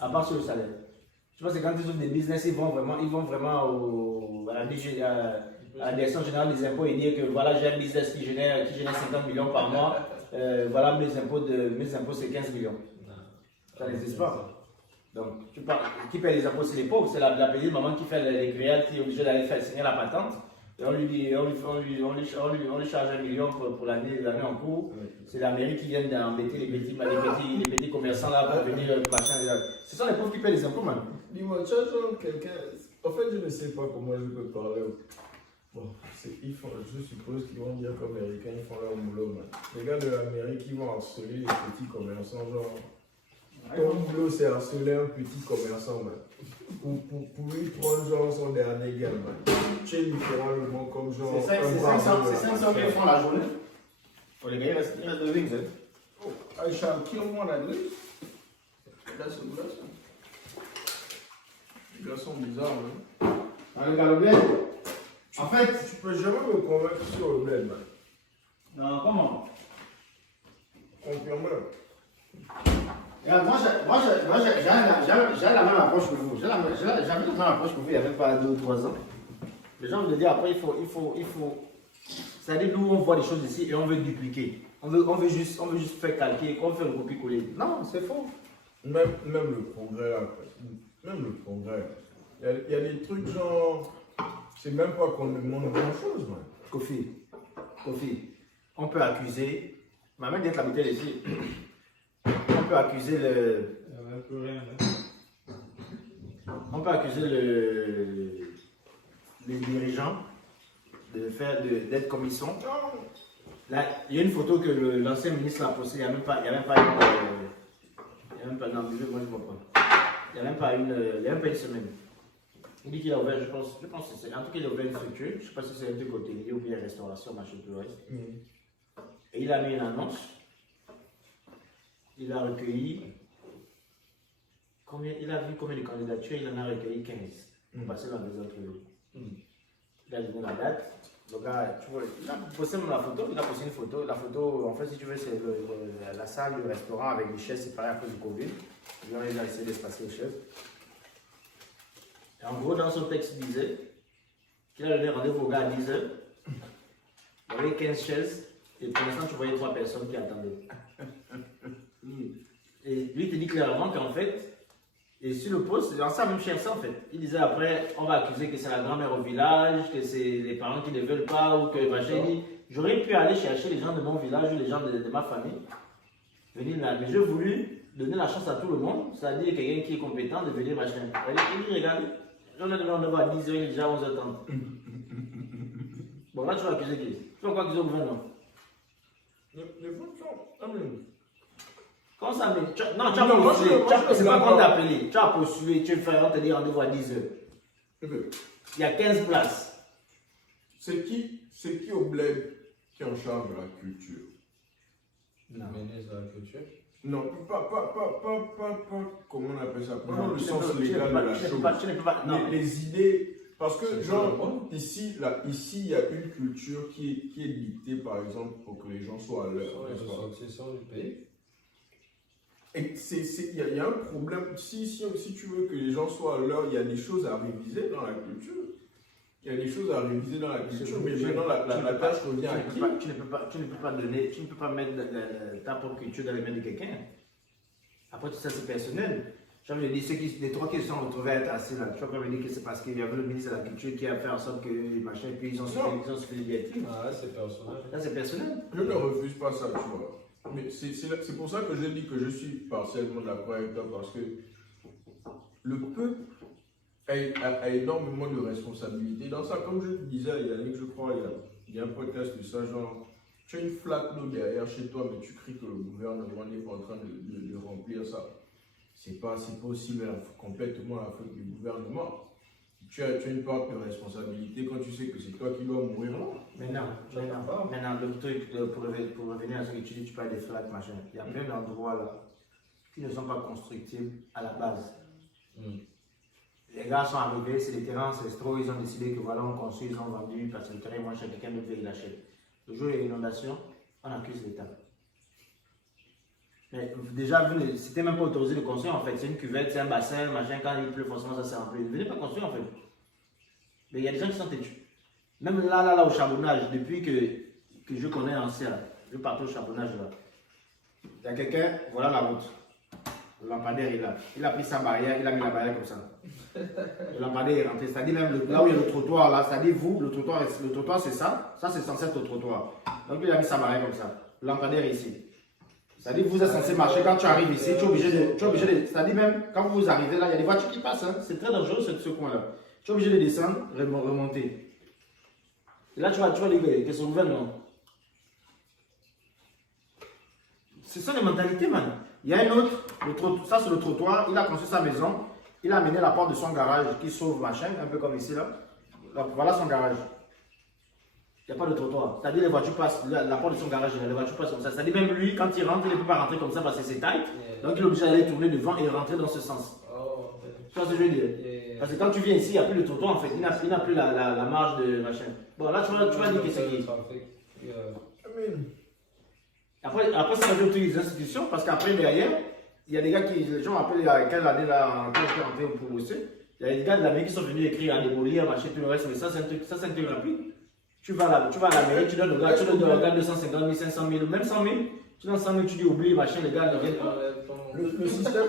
À part sur le salaire. Je pense que quand ils ouvrent des business, ils vont vraiment à la direction générale des impôts et dire que voilà, j'ai un business qui génère 50 millions par mois. Voilà, mes impôts c'est 15 millions. Ça n'existe pas. Donc, qui paie les impôts, c'est les pauvres. C'est la petite maman qui fait les créales, qui est obligée d'aller faire signer la patente. Et on lui dit, on lui charge 1 million pour l'année en cours. C'est la mairie qui vient d'embêter les petits commerçants là pour venir machin. Ce sont les pauvres qui paient les impôts, man. Dis-moi, tu as genre quelqu'un. En fait, je ne sais pas comment je peux parler. Bon, je suppose qu'ils vont dire qu'Américains, ils font leur boulot, man. Les gars de l'Amérique, ils vont harceler les petits commerçants, genre. Ton boulot, c'est harceler un petit commerçant, man. Pour lui prendre genre son dernier gain, man. Tu es littéralement comme genre. C'est 500 000 francs la journée. Pour les gars, il reste de wings. Oh, I shall kill one at least. That's a blessing. Les gars sont bizarres, hein. Le gars, le bled. En fait, Tu peux jamais me convaincre sur le bled, man. non, comment? Confirme. Moi, j'ai la même approche que vous. J'avais la même approche que vous il n'y a même pas 2 ou 3 ans. Les gens me disent après, il faut. C'est-à-dire, nous, on voit des choses ici et on veut dupliquer. On veut juste faire calquer, on veut faire le copier-coller. Non, c'est faux. Même le progrès, là. Même le progrès. Il y a des trucs genre. C'est même pas qu'on demande grand-chose, man. Kofi, on peut accuser. Ma mère dit que la bouteille ici. On peut accuser le. Il n'y avait plus rien. On peut accuser les dirigeants d'être comme ils sont. Là, il y a une photo que l'ancien ministre a postée, il n'y a même pas non, moi je vois pas. Il n'y a même pas une semaine. Il dit qu'il a ouvert, je pense que c'est, en tout cas il a ouvert une structure, je ne sais pas si c'est un truc hôtelier ou bien restauration, machin, tout le reste. Et il a mis une annonce. Il a recueilli, il a vu combien de candidatures, il en a recueilli 15 pour passer dans des entrevues. Il a donné la date. Le gars, tu vois, il a posté même la photo, il a posté une photo. La photo, en fait, si tu veux, c'est la salle du restaurant avec les chaises séparées à cause du Covid. Il a essayé d'espacer les chaises. Et en gros, dans son texte, il disait qu'il a donné rendez-vous au gars à 10 h. Il y avait 15 chaises, et pour l'instant, tu voyais 3 personnes qui attendaient. Et lui, il te dit clairement qu'en fait, et sur le poste, c'est dans sa même chair ça en fait. Il disait après, on va accuser que c'est la grand-mère au village, que c'est les parents qui ne veulent pas, ou que machin. Il dit, j'aurais pu aller chercher les gens de mon village ou les gens de ma famille, venir là. Mais j'ai voulu donner la chance à tout le monde, c'est-à-dire quelqu'un qui est compétent de venir machin. Il dit, regarde, j'en ai donné rendez-vous à 10 h, il est déjà 11 h 30. Bon, là, tu vas accuser qui? Tu vas quoi accuser au gouvernement? Les votes sont. Comment ça, mais non, tu as postulé, c'est pas qu'on t'a appelé, tu as postulé, tu fais, on te dit rendez-vous à 10 h. Il y a 15 places. C'est qui au bled qui est en charge de la culture? Non. Ministre de la culture. Non, pas, comment on appelle ça? Pas le sens légal de la chose. Les idées. Parce que, genre, ici, il y a une culture qui est dictée, par exemple, pour que les gens soient à l'heure. C'est ça du pays. Et il y a un problème. Si tu veux que les gens soient à l'heure, il y a des choses à réviser dans la culture. Il y a des choses à réviser dans la culture, mais maintenant la tâche revient à qui? Tu ne peux pas mettre ta propre culture dans les mains de quelqu'un. Après tout ça, c'est personnel. J'avais dit, les 3 qui se sont retrouvés à être assis là, tu vas pas me dire que c'est parce qu'il y avait le ministre de la Culture qui a fait en sorte que les machins, puis ils ont suivi les bêtises. Ah, c'est personnel. Ça, c'est personnel. Je ne refuse pas ça, tu vois. Mais c'est pour ça que je dis que je suis partiellement d'accord avec toi, parce que le peuple a énormément de responsabilités dans ça. Comme je te disais, il y a Yannick, je crois, il y a un podcast de ça, genre, tu as une flaque d'eau derrière chez toi, mais tu cries que le gouvernement n'est pas en train de remplir ça. C'est pas aussi complètement la faute du gouvernement. Tu as une part de responsabilité quand tu sais que c'est toi qui dois mourir là. Maintenant, le truc, pour revenir à ce que tu dis, tu parles des flaques, machin. Il y a plein d'endroits là qui ne sont pas constructibles à la base. Les gars sont arrivés, c'est des terrains ancestraux, ils ont décidé que voilà, on construit, ils ont vendu parce que le terrain, moi, quelqu'un d'autre il l'achète. Le jour de l'inondation, on accuse l'État. Mais déjà, c'était même pas autorisé de construire en fait. C'est une cuvette, c'est un bassin, machin. Quand il pleut, forcément, ça s'est rempli. Ne venez pas construire en fait. Mais il y a des gens qui sont têtus. Même là, au charbonnage, depuis que je connais l'ancien, je partais au charbonnage là. Il y a quelqu'un, voilà la route. Le lampadaire est là. Il a pris sa barrière, il a mis la barrière comme ça. Le lampadaire est rentré. C'est-à-dire même là où il y a le trottoir là, c'est-à-dire vous, le trottoir c'est ça. Ça c'est censé être le trottoir. Donc il a mis sa barrière comme ça. Le lampadaire est ici. C'est-à-dire que vous êtes censé marcher quand tu arrives ici, tu es obligé de. C'est-à-dire même quand vous arrivez là, il y a des voitures qui passent. Hein. C'est très dangereux ce coin-là. Tu es obligé de descendre, remonter. Et là tu vas dire que c'est nouvelle, non? C'est ça les mentalités, man. Il y a un autre, ça c'est le trottoir, il a construit sa maison, il a amené la porte de son garage qui s'ouvre, machin, un peu comme ici là. Donc, voilà son garage. Il n'y a pas de trottoir. C'est-à-dire les voitures passent, la porte de son garage, les voitures passent comme ça. C'est-à-dire même lui, quand il rentre, il ne peut pas rentrer comme ça parce que c'est tight. Donc il est obligé d'aller tourner devant et rentrer dans ce sens. Tu vois ce que je veux dire? Parce que quand tu viens ici, il n'y a plus de trottoir en fait. Il n'a plus la marge de machin. Bon là, tu vas dire que c'est qui? Après ça va tous les institutions parce qu'après derrière, il y a des gars qui, les gens appellent il y a quelle année là, quand on est rentré pour bosser, il y a des gars de la mairie qui sont venus écrire à démolir, machin, tout le reste, mais ça c'est un truc rapide. Tu vas à la mairie, tu donnes au gars 250 000, 500 000, même 100 000, tu donnes 100 000, tu dis oublie, machin, les gars ne viennent pas. Le système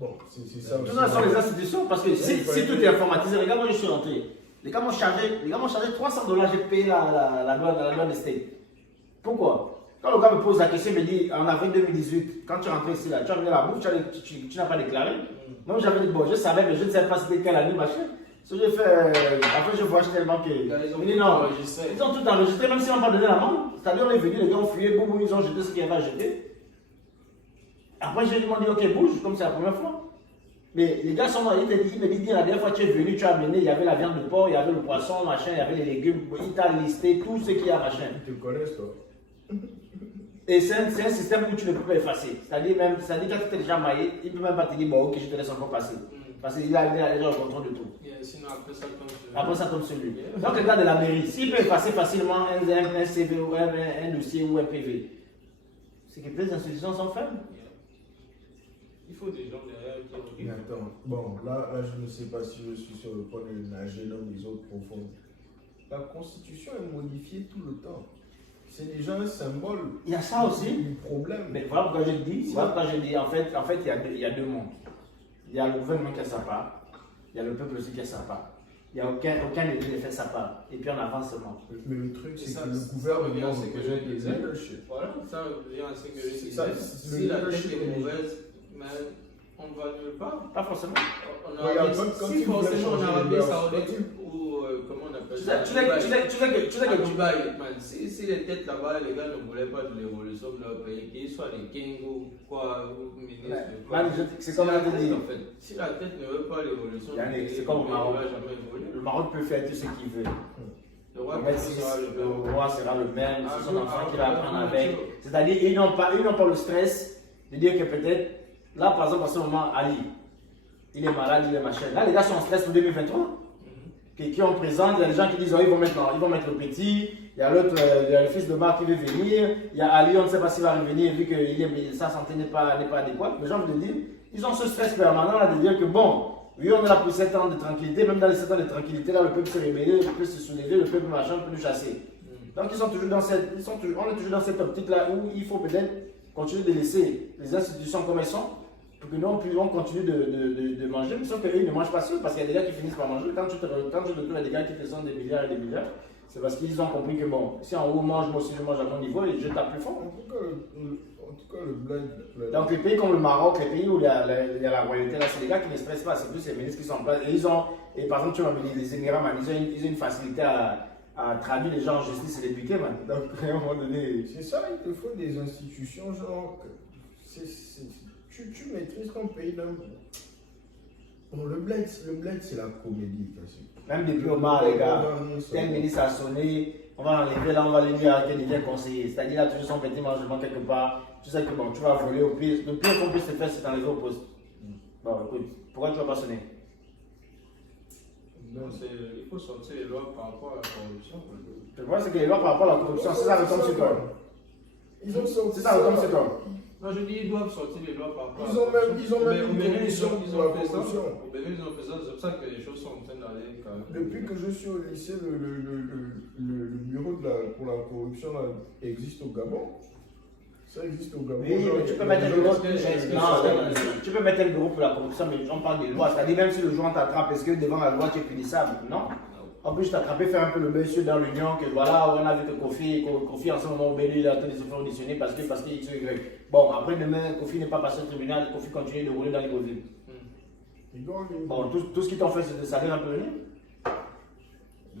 bon, c'est ça aussi. Ce sont les institutions parce que si tout est informatisé, regarde, moi je suis rentré. Les gars m'ont chargé $300, j'ai payé la loi des States. Pourquoi? Quand le gars me pose la question, il me dit en avril 2018, quand tu es rentré ici, là, tu as amené la bouffe, tu n'as pas déclaré. Moi j'avais dit, bon, je savais, mais je ne savais pas c'était quelle année, machin. Ce que j'ai fait, après je vois tellement que. Ils ont tout enregistré, même s'ils n'ont pas donné l'amende. C'est-à-dire, on est venu, les gars ont fuyé, boum, ils ont jeté ce qu'il y avait à jeter. Après, j'ai demandé, ok, bouge, comme c'est la première fois. Mais les gars sont là, il me dit, la dernière fois que tu es venu, tu as amené, il y avait la viande de porc, il y avait le poisson, machin, il y avait les légumes, il t'a listé tout ce qu'il y a, machin. Ils te connaissent, toi. Et c'est un système où tu ne peux pas effacer. C'est-à-dire, quand tu t'es déjà maillé, il ne peut même pas te dire, bon, ok, je te laisse encore passer. Parce qu'il a déjà le contrôle de tout. Sinon, après ça tombe sur lui. Donc, le gars de la mairie, s'il peut effacer facilement un CV ou un dossier ou un PV, c'est que les institutions sont faibles. Il faut des gens derrière qui Mais attends, bon, là, je ne sais pas si je suis sur le point de nager dans les eaux profondes. La Constitution est modifiée tout le temps. C'est déjà un symbole. Il y a ça aussi. Du problème. Mais voilà pourquoi je dis. En fait, il y a deux mondes. Il y a le gouvernement qui a sa part. Il y a le peuple aussi qui a sa part. Il n'y a aucun élu qui fait sa part. Et puis on avance seulement. Mais le truc, c'est que le gouvernement gouvernement, c'est que je disais. Voilà, ça revient à ce que je disais. Si la tête est mauvaise, mais on ne va nulle part. Pas forcément. Si forcément en Arabie Saoudite ou comment on appelle ça, tu sais que Dubaï, si les têtes là-bas, les gars ne voulaient pas de l'évolution de leur pays, qu'ils soient des kings ou quoi, ou ministres. C'est comme on dit. Si la tête ne veut pas l'évolution, c'est comme au Maroc. jamais évoluer. Le Maroc peut faire tout ce qu'il veut. Le roi sera le même, c'est son enfant qui va apprendre avec. C'est-à-dire, ils n'ont pas le stress de dire que peut-être, là par exemple, à ce moment, Ali, il est malade, il est machin. Là, les gars sont en stress pour 2023. Qui ont présent, il y a des gens qui disent, oh, ils vont mettre le petit, il y a l'autre, il y a le fils de Marc qui veut venir, il y a Ali, on ne sait pas s'il va revenir vu que sa santé n'est pas adéquate. Mais j'ai envie de dire, ils ont ce stress permanent là de dire que bon, oui, on est là pour 7 ans de tranquillité, même dans les 7 ans de tranquillité, là, le peuple se rébeller, le peuple se soulever, le peuple machin peut nous chasser. Donc on est toujours dans cette optique là où il faut peut-être continuer de laisser les institutions comme elles sont, pour que nous on continue de manger, mais sauf qu'eux ils ne mangent pas seuls, parce qu'il y a des gars qui finissent par manger. Quand tu te retrouves à des gars qui te sont des milliards et des milliards, c'est parce qu'ils ont compris que bon, si en haut mange, moi aussi je mange à mon niveau et je tape plus fort. En tout cas, le bled. Donc les pays comme le Maroc, les pays où il y a la royauté, là, c'est des gars qui ne stressent pas, c'est plus les ministres qui sont en place. Et par exemple, tu m'as dit, les Émirats, man, ils ont une facilité à traduire les gens en justice et les piquer, man. Donc à un moment donné. C'est ça, il te faut des institutions, genre. Tu maîtrises ton pays d'un. Bon, le bled, c'est la comédie. Même depuis Omar, les gars, tel ministre a sonné, on va l'enlever là, on va lui dire qu'il devient conseiller. C'est-à-dire, là, toujours son petit mangement quelque part. Tu sais que bon, tu vas voler au pire. Le pire qu'on puisse te faire, c'est t'enlever au poste. Bon, écoute, pourquoi tu ne vas pas sonner? Non, il faut sortir les lois par rapport à la corruption. Le problème, c'est que les lois par rapport à la corruption, c'est ça retombe sur toi. Ils ont sorti c'est ça retombe sur toi. Non, je dis, ils doivent sortir les lois par rapport Ils ont même une Bénin, commission ils pour la ont fait ça. corruption. Au Bénin, ils ont fait ça. C'est pour ça que les choses sont en train d'aller quand même. Depuis que je suis au lycée, le bureau pour la corruption là, existe au Gabon. Ça existe au Gabon. Oui, mais tu peux mettre le bureau. Non, tu peux mettre le bureau pour la corruption, mais on parle des lois. C'est-à-dire, même si le jour on t'attrape, est-ce que devant la loi tu es punissable? Non. En plus, t'attraper, faire un peu le monsieur dans l'union, que voilà, on a vu que Kofi en ce moment au Bénin, il a été fait auditionner parce qu'il X, Y. Bon, après demain, Kofi n'est pas passé au tribunal, Kofi continue de rouler dans les villes. Bon, tout ce qu'ils t'ont fait, c'est de salir un peu le nez.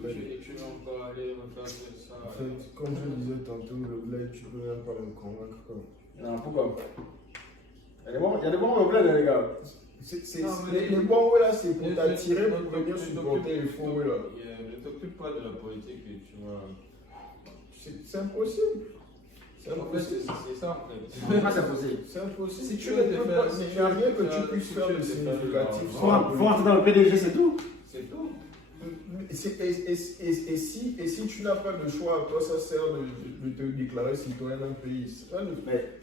Et tu vas encore aller refaire ça. En fait, comme je disais tantôt, le bled, tu peux même pas me convaincre. Quoi. Non, pourquoi? Il y a des bons bleds, les gars. Les bons ouais là, c'est pour t'attirer pour venir supporter les faux ouais là. Ne t'occupe pas de la politique et tu vois. C'est impossible. En fait, c'est ça en fait. Comment c'est possible? C'est impossible. Si tu veux te faire. Il n'y a rien que tu puisses faire de significatif. Faut rentrer dans le PDG, c'est tout. C'est tout. Et si tu n'as pas de choix, à quoi ça sert de te déclarer citoyen d'un pays?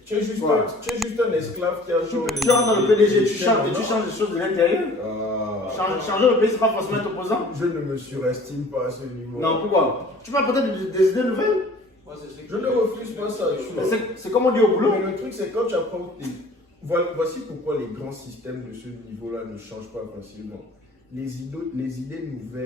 Tu es juste un esclave qui a Tu rentres dans le PDG, tu changes les choses de l'intérieur. Changer le pays, c'est pas forcément être opposant. Je ne me surestime pas à ce niveau. Non, pourquoi? Tu peux apporter des idées nouvelles. Je ne refuse pas ça. C'est comme on dit au boulot. Mais le truc, c'est quand tu apprends. Voici pourquoi les grands systèmes de ce niveau-là ne changent pas facilement. Les idées nouvelles.